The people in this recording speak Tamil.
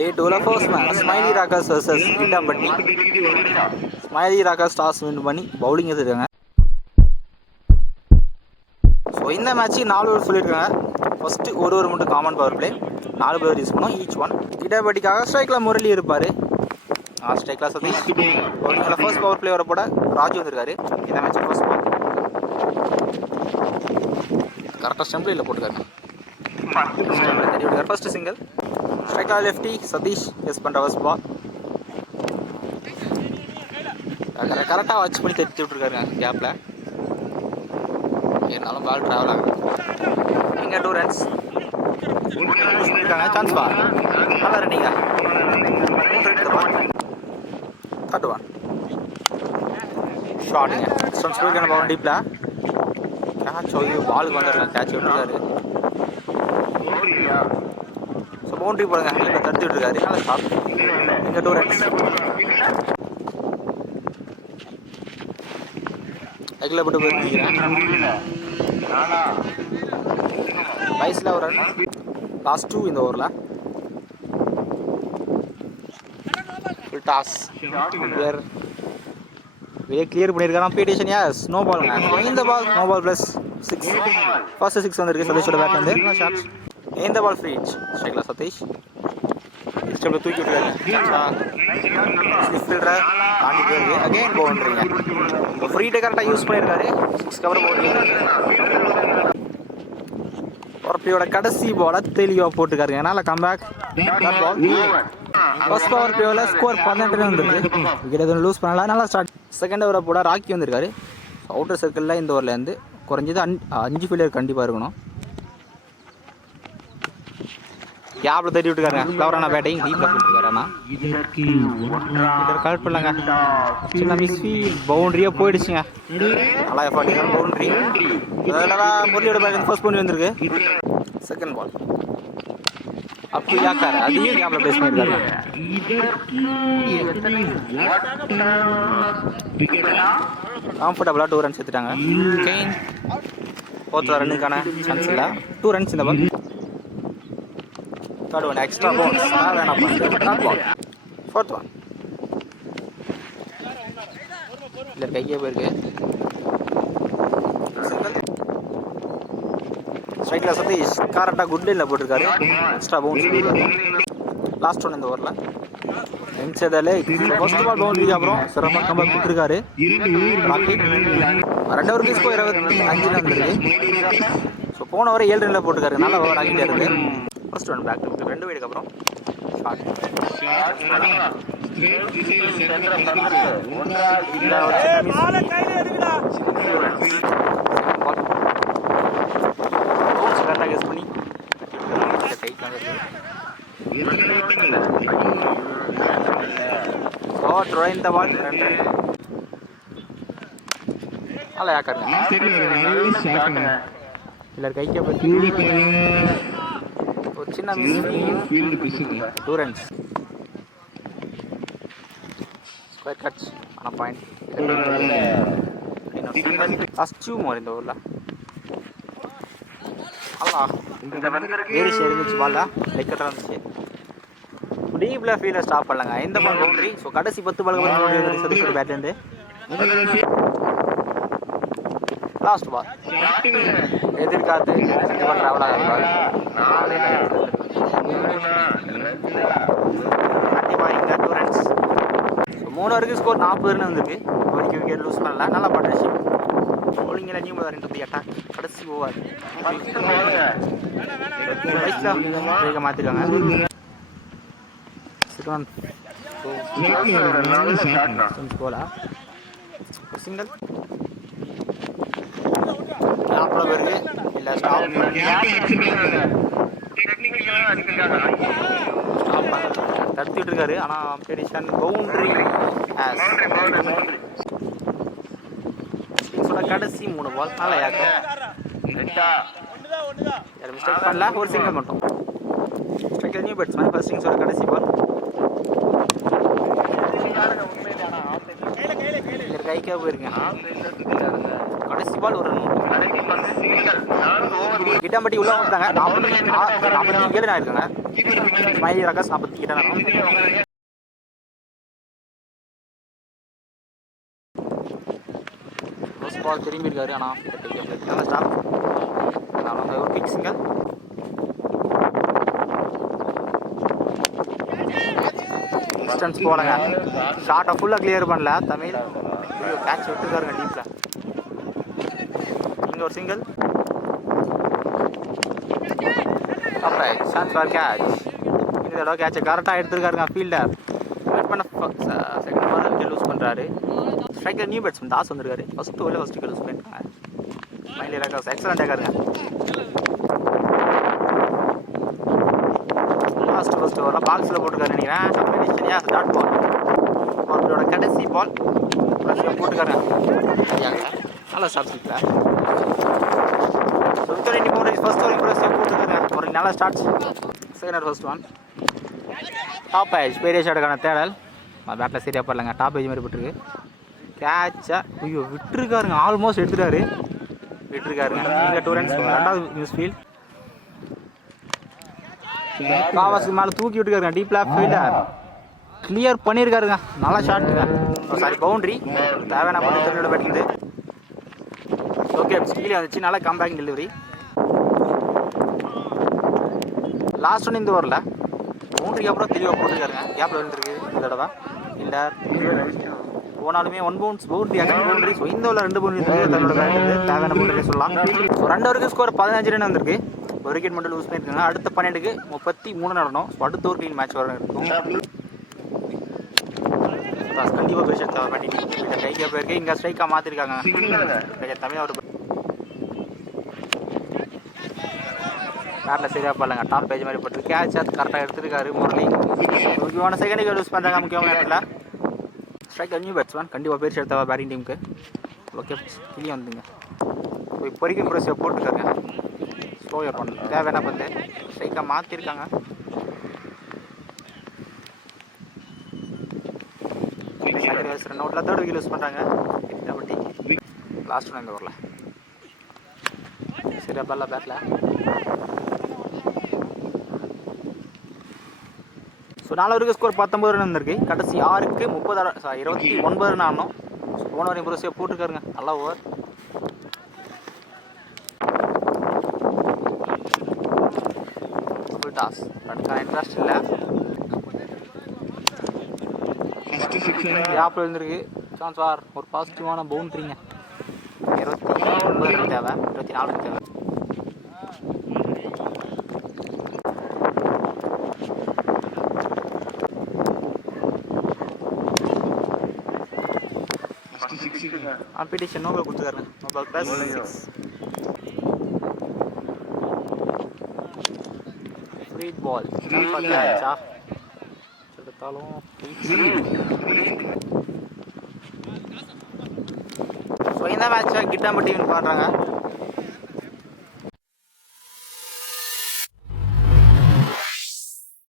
Day 2 first match Smiley Rakas vs Gitambatti. Smiley Rakas toss win பண்ணி பவுலிங் எடுத்துருக்காங்க. ஸோ இந்த மேட்ச்சு 4 ஓவர் சொல்லியிருக்காங்க. ஃபஸ்ட்டு ஒரு ஓவர் மட்டும் common power play, 4 power use பண்ணோம் ஈச் ஒன். கிட்டாம்பட்டிக்காக ஸ்ட்ரைக்கில் முரளி இருப்பார், ஸ்ட்ரைக்கில் சதீஷ். பவுலிங்கில் ஃபர்ஸ்ட் பவர் பிளே வரப்போட ராஜு வந்திருக்காரு. இந்த மேட்ச் ஃபர்ஸ்ட் பால் கரெக்டாக ஸ்டெம்பில் போட்டுக்காரு. First single. ஸ்ட்ரைக்கில் லெஃப்டி சதீஷ் எஸ் பண்ணுற ஃபர்ஸ்ட் பால் கரெக்டாக வாட்ச் பண்ணி தெரிவித்து விட்ருக்காருங்க கேப்பில். இருந்தாலும் பால் ட்ராவல் ஆகும். இங்கே 2 ரன்ஸ் இருக்காங்க. சான்ஸ் பால் நல்லா ரெண்டிங்க. 3 1 ஷாட்டுங்க. ஸ்டோன்ஸ்பூருக்கான பவுன் டீப்பில் கேட்ச் பாலுக்கு வந்துருக்காங்க. கேட்ச் விட்டுருக்காரு. ஸோ பவுண்ட்ரி போடுங்க. இப்போ தடுத்து விட்டுருக்காரு. நல்லா ஷாட். இங்கே 2 ரன்ஸ். அகில போட்டு போயிருக்கீங்க. வயசில் ஒரு ரன். லாஸ்ட் 2 இந்த ஓவரில். ஃபுல் டாஸ் கிளியர் கிளியர் பண்ணியிருக்காராம் பீடிஷன். எஸ் நோ பாலுங்க. இந்த ball no ball plus 6. First 6 வந்துருக்கு சதீஷோட பேட் வந்து. ஷாட் இந்த பால் ஃப்ரீ ஹிட். ஸ்ட்ரைக்கில் சதீஷ் ஸ்டெப்பில் தூக்கி விட்டுருக்காரு. ஃபீல்டர் தாண்டி போயிருக்கு. அகெயின் பவுண்டரிங்க. ஃப்ரீ ஹிட்டை கரெக்டாக யூஸ் பண்ணியிருக்காரு. 6 கவர் பவுண்டரி. பவர் கடைசி பாலை தெளிவாக போட்டுருக்காருங்க. அதனால் கம்பேக் பால். ஃபர்ஸ்ட் பவர் பிளேவில் ஸ்கோர் 18 வந்துருக்கு. விக்கெட் எதுவும் லூஸ் பண்ணல. நல்லா ஸ்டார்ட். செகண்ட் ஓவரை போட ராக்கி வந்திருக்காரு. அவுட்டர் சர்க்கிளில் இந்த ஓவர்லேருந்து குறைஞ்சது 5 ஃபீல்டர் கண்டிப்பாக இருக்கணும். கேப்ல தட்டி விட்டுருக்காருங்க. ஃப்ளவரான பேட்டிங் டீப்ல போட்டுருக்காருண்ணா. கலெக்ட் பண்ணலங்க. சின்ன மிஸ்ஃபீல் பவுண்டரியாக போயிடுச்சுங்க. நல்லா எஃபர்ட் பவுண்டரி. முரளியோட பேட்டிங் ஃபர்ஸ்ட் பவுண்டரி வந்திருக்கு. செகண்ட் பால் அப்படி யாக்காரு அதையும் கேப்ல பேஸ் பண்ணியிருக்காரு. கம்ஃபர்டபுளாக 2 ரன்ஸ் எடுத்துட்டாங்க. கெயின் 4th ரன்னுக்கான சான்ஸ் இல்லை. 2 ரன்ஸ் இந்த பால். Third one extra bonus. Third ball. Fourth one. இல்லை கையே போயிருக்கு. ஸ்ட்ரைக்கில் சதீஷ் கரெக்டாக குட் லைனில் போட்டிருக்காரு. Extra bounce. லாஸ்ட் ஒன் இந்த ஓவரில் என்சேதாலே ஃபர்ஸ்ட் பால் பவுண்டரி. அப்புறம் சிறப்பாக கம்பேக் கொடுத்துருக்காரு. 2 ஓவருக்கு ஸ்கோர் 25 வந்துருக்கு. ஸோ போன ஓவர் 7 ரனில் போட்டிருக்காரு. நல்ல ஓவர் ஆகிட்டே இருக்கு. ஃபர்ஸ்ட் ஒன் பேக் டு 2 வீடுக்கு அப்புறம் ஷாட். கரெக்டாக பண்ணி இந்த பால் 2 நல்லா யாக்காருங்க. இல்லை கைக்கே போய் சின்ன மிஸ். 2 ரன்ஸ். ஸ்கொயர் கட்ஸ் ஆன பாயிண்ட். லாஸ்ட் 2 மோர் இந்த ஊரில். அல்லா வேறு இருந்துச்சு பால்ல லெக்கட்டாக இருந்துச்சு. டீப்ல ஃபீல்டர் ஸ்டாப் பண்ணலங்க. இந்த பால் பவுண்டரி. ஸோ கடைசி 10 பால் சதீஷோட பேட்லேருந்து. லாஸ்ட் பால் எதிர்காத்து ட்ராவல் ஆகாது பால். கண்டிப்பாக இங்கே 2 ரன்ஸ். ஸோ 3 ஓவருக்கு ஸ்கோர் 40 ரன் வந்துருக்கு. வரைக்கும் விக்கெட் லூஸ் பண்ணல. நல்லா பார்ட்னர்ஷிப். பவுலிங்கில் நியூ பால் ரெண்டு அட்டாக். கடைசி ஓவர் வயசில் மாற்றிருக்காங்க. போலா சிங்கிள் நாற்பது பேருக்கு இல்லை ஸ்டாப் தடுத்துட்டு இருக்காரு. ஆனால் பெடிஷன் பவுண்டரி. கடைசி 3 பால் நல்லா யாக்க மிஸ்டேக் பண்ணல. ஒரு சிங்கிள் மட்டும். ஸ்ட்ரைக்கில் நியூ பேட்ஸ்மேன் ஃபர்ஸ்ட் இன்னிங்ஸோட கடைசி பால். கைக்கே போயிருக்கேன். கடைசி பால் ஒரு ரன். கிட்டாம்பட்டி உள்ள வந்துட்டாங்க. 47 ஆயிருக்காங்க. ஸ்மைலி ரகாஸ் 48 பால் திரும்பி இருக்காரு. ஆனால் ஸ்டாப் அவங்க ஒரு பிக் சிங்கல். டிஸ்டன்ஸ் போலங்க. ஷார்ட்டை ஃபுல்லாக கிளியர் பண்ணல தமிழ். கேட்ச் விட்டுருக்காருங்க டீப்பில். இங்கே ஒரு சிங்கிள். அப்புறம் சான்ஸ் ஃபார் கேட்ச். இந்த தடவை கேட்சை கரெக்டாக எடுத்துருக்காருங்க ஃபீல்டர். வெயிட் பண்ண செகண்ட் பால் லூஸ் பண்ணுறாரு. ஸ்ட்ரைக்கில் நியூ பேட்ஸ்மேன் தாஸ் வந்திருக்காரு. ஃபஸ்ட்டு லூஸ் பண்ணிட்டாங்க. ஸ்மைலி ரகாஸ் எக்ஸலண்ட் ஆகாருங்க. ஃபஸ்ட்டு ஓவரில் பாக்ஸில் போட்டுருக்காரு நினைக்கிறேன். டாட் பால் அவரோட கடைசி பால் போட்டுக்காருங்க. நல்லா ஸ்டார்ட் பண்ணிட்டார். ஃபர்ஸ்ட் ஓவர் இம்ப்ரெஸ்ஸிவ் போட்டுருக்காருங்க. ஒரு நல்ல start. Second first one top edge பெரிய ஷாட்டுக்கான தேடல். பேட்டில் சரியாக படலங்க. டாப் ஏஜ் மாதிரி போட்டுருக்கு. கேட்சா ஐயோ விட்டுருக்காருங்க. ஆல்மோஸ்ட் எடுத்துட்டாரு. விட்டுருக்காருங்க. இங்கே 2 ரன்ஸ். ரெண்டாவது நியூஸ் ஃபீல்ட் காவாஸ்க்கு மேலே தூக்கி விட்டுருக்காருங்க. டீப் லேஃப்ட் ஃபீல்டர் கிளியர் பண்ணியிருக்காருங்க. நல்லா ஷாட்டுங்க. Sorry boundary. தேவையான பண்ணி தமிழோட பேட்டிங். ஓகே ஸ்டீலே வந்துச்சு. நல்லா கம்பேக் டெலிவரி. லாஸ்ட் ஒன் இந்த ஓவரில் பவுண்ட்ரிக்கு அப்புறம் தெளிவாக போட்டுருக்காருங்க. கேப்பில் வந்துருக்கு இந்த தடவை ஃபீல்டர். போனாலுமே 1 பவுன்ஸ் பவுண்ட்ரி அகன் பவுண்ட்ரி. ஸோ இந்த ஓவரில் 2 பவுண்ட்ரி தன்னோட பேட்டிங் தேவையான பவுண்ட்ரி சொல்லலாம். ஸோ 2 ஓவருக்கு ஸ்கோர் 15 ரன் வந்திருக்கு. ஒரு விக்கெட் மட்டும் லூஸ் பண்ணியிருக்காங்க. அடுத்த 12க்கு 33 நடணும். ஸோ அடுத்த ஒரு க்ளீன் மேட்ச் வர இருக்கும். கண்டிப்பாக பெரிய பேட்டிங் கைக்கே போயிருக்கு. இங்கே ஸ்ட்ரைக்காக மாற்றிருக்காங்க தமிழ். அவர் பேட்டில் சரியாக பாருங்க. டாப் பேஜ் மாதிரி போட்டு கேட்ச் அது கரெக்டாக எடுத்துருக்காரு முரளி. முக்கியமான செகண்ட் யூஸ் பண்ணுறாங்க. முக்கியமான இடத்துல ஸ்ட்ரைக்கர் நியூ பேட்ஸ்மேன். கண்டிப்பாக பேர் சேர்த்தவா பேட்டிங் டீமுக்கு. ஓகே கிளியே வந்துங்க. போய் பொறிக்கும் ப்ரெஸ்ஸை போட்டுருக்காங்க. ஸ்லோயர் பண்ணல தேவையான பந்து ஸ்ட்ரைக்காக மாற்றிருக்காங்க. ரன் அவுட்டில் 3rd விக்கெட் யூஸ் பண்ணுறாங்க. கபடி லாஸ்ட் ஒன் இந்த ஓவரில் சரியா பால்ல பேட்டில். ஸோ 4 ஓவருக்கு ஸ்கோர் 19 ரன் வந்திருக்கு. கடைசி 6க்கு 29 ரன் ஆகணும். போன ஓவர் இம்ப்ரெஸ்ஸிவாக போட்டுருக்காருங்க. நல்லா ஓவர். டாஸ் ரனுக்கான இன்ட்ரெஸ்ட் இல்லை. யாப்பில் இருந்திருக்கு. சான்ஸ் வார் ஒரு பாசிட்டிவான பவுண்ட்ரிங்க. 29 தேவை. 24 தேவை. காம்படிஷன் நோபல் கொடுத்துருக்காருங்க. No ball plus 6 free ball. கேட்சா எடுத்தாலும் ஸோ இந்த மேட்சை கிட்டாம்பட்டி வின் பண்ணுறாங்க.